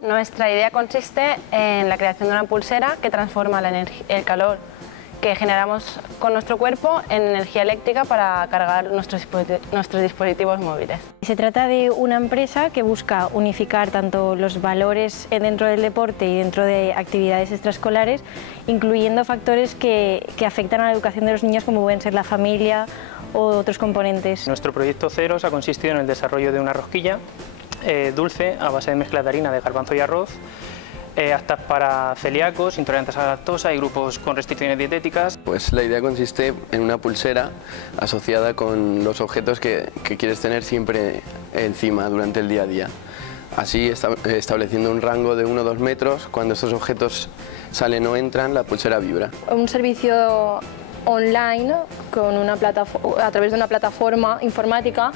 Nuestra idea consiste en la creación de una pulsera que transforma el calor que generamos con nuestro cuerpo en energía eléctrica para cargar nuestros dispositivos móviles. Se trata de una empresa que busca unificar tanto los valores dentro del deporte y dentro de actividades extraescolares, incluyendo factores que afectan a la educación de los niños, como pueden ser la familia o otros componentes. Nuestro proyecto Ceros ha consistido en el desarrollo de una rosquilla dulce a base de mezcla de harina de garbanzo y arroz, aptas para celíacos, intolerantes a la lactosa y grupos con restricciones dietéticas. Pues la idea consiste en una pulsera asociada con los objetos que quieres tener siempre encima durante el día a día. Así, estableciendo un rango de 1 o 2 metros, cuando estos objetos salen o entran, la pulsera vibra. Un servicio online a través de una plataforma informática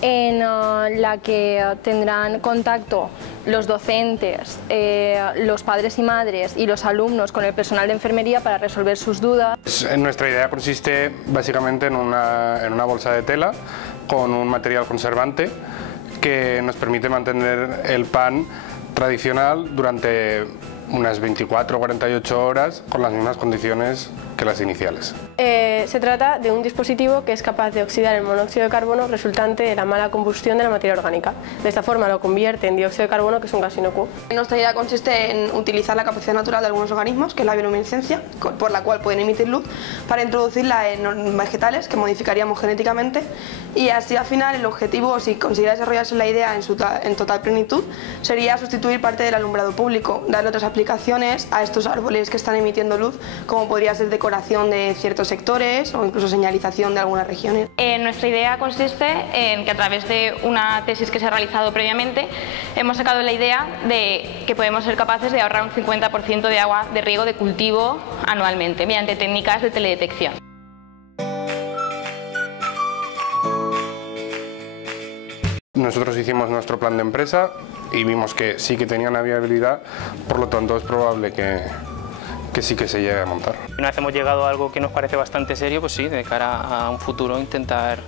en la que tendrán contacto los docentes, los padres y madres y los alumnos con el personal de enfermería para resolver sus dudas. Nuestra idea consiste básicamente en una bolsa de tela con un material conservante que nos permite mantener el pan tradicional durante unas 24 o 48 horas con las mismas condiciones que las iniciales. Se trata de un dispositivo que es capaz de oxidar el monóxido de carbono resultante de la mala combustión de la materia orgánica. De esta forma lo convierte en dióxido de carbono, que es un gas inocuo. Nuestra idea consiste en utilizar la capacidad natural de algunos organismos, que es la bioluminiscencia, por la cual pueden emitir luz, para introducirla en vegetales que modificaríamos genéticamente, y así al final el objetivo, si consiguiera desarrollarse la idea en total plenitud, sería sustituir parte del alumbrado público, darle otras aplicaciones a estos árboles que están emitiendo luz, como podría ser decoración de ciertos sectores o incluso señalización de algunas regiones. Nuestra idea consiste en que a través de una tesis que se ha realizado previamente hemos sacado la idea de que podemos ser capaces de ahorrar un 50% de agua de riego de cultivo anualmente mediante técnicas de teledetección. Nosotros hicimos nuestro plan de empresa y vimos que sí que tenía una viabilidad, por lo tanto es probable que sí que se llegue a montar. Una vez hemos llegado a algo que nos parece bastante serio, pues sí, de cara a un futuro intentar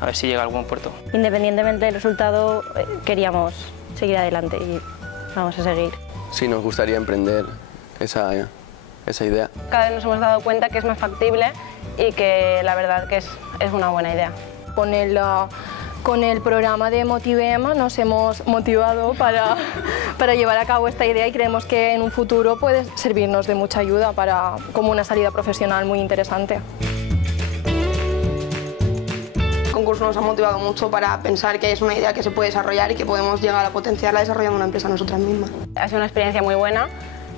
a ver si llega a algún puerto. Independientemente del resultado, queríamos seguir adelante y vamos a seguir. Sí, nos gustaría emprender esa idea. Cada vez nos hemos dado cuenta que es más factible y que la verdad que es una buena idea. Con el programa de Motivem nos hemos motivado para llevar a cabo esta idea y creemos que en un futuro puede servirnos de mucha ayuda como una salida profesional muy interesante. El concurso nos ha motivado mucho para pensar que es una idea que se puede desarrollar y que podemos llegar a potenciarla desarrollando una empresa nosotras mismas. Ha sido una experiencia muy buena,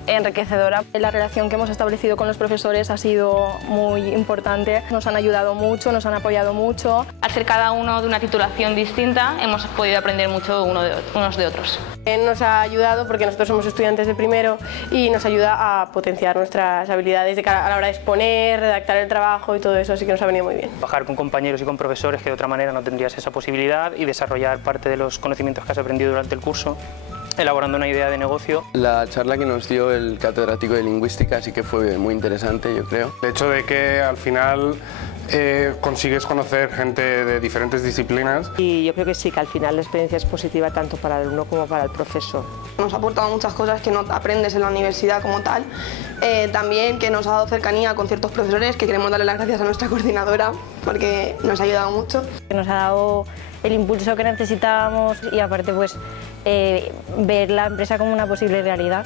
enriquecedora. La relación que hemos establecido con los profesores ha sido muy importante, nos han ayudado mucho, nos han apoyado mucho. Al ser cada uno de una titulación distinta, hemos podido aprender mucho unos de otros. Nos ha ayudado porque nosotros somos estudiantes de primero y nos ayuda a potenciar nuestras habilidades a la hora de exponer, redactar el trabajo y todo eso, así que nos ha venido muy bien. Trabajar con compañeros y con profesores que de otra manera no tendrías esa posibilidad y desarrollar parte de los conocimientos que has aprendido durante el curso, elaborando una idea de negocio. La charla que nos dio el catedrático de lingüística sí que fue muy interesante, yo creo. El hecho de que al final consigues conocer gente de diferentes disciplinas. Y yo creo que sí, que al final la experiencia es positiva tanto para el alumno como para el profesor. Nos ha aportado muchas cosas que no aprendes en la universidad como tal, también que nos ha dado cercanía con ciertos profesores, que queremos darle las gracias a nuestra coordinadora porque nos ha ayudado mucho. Nos ha dado el impulso que necesitábamos y aparte pues ver la empresa como una posible realidad.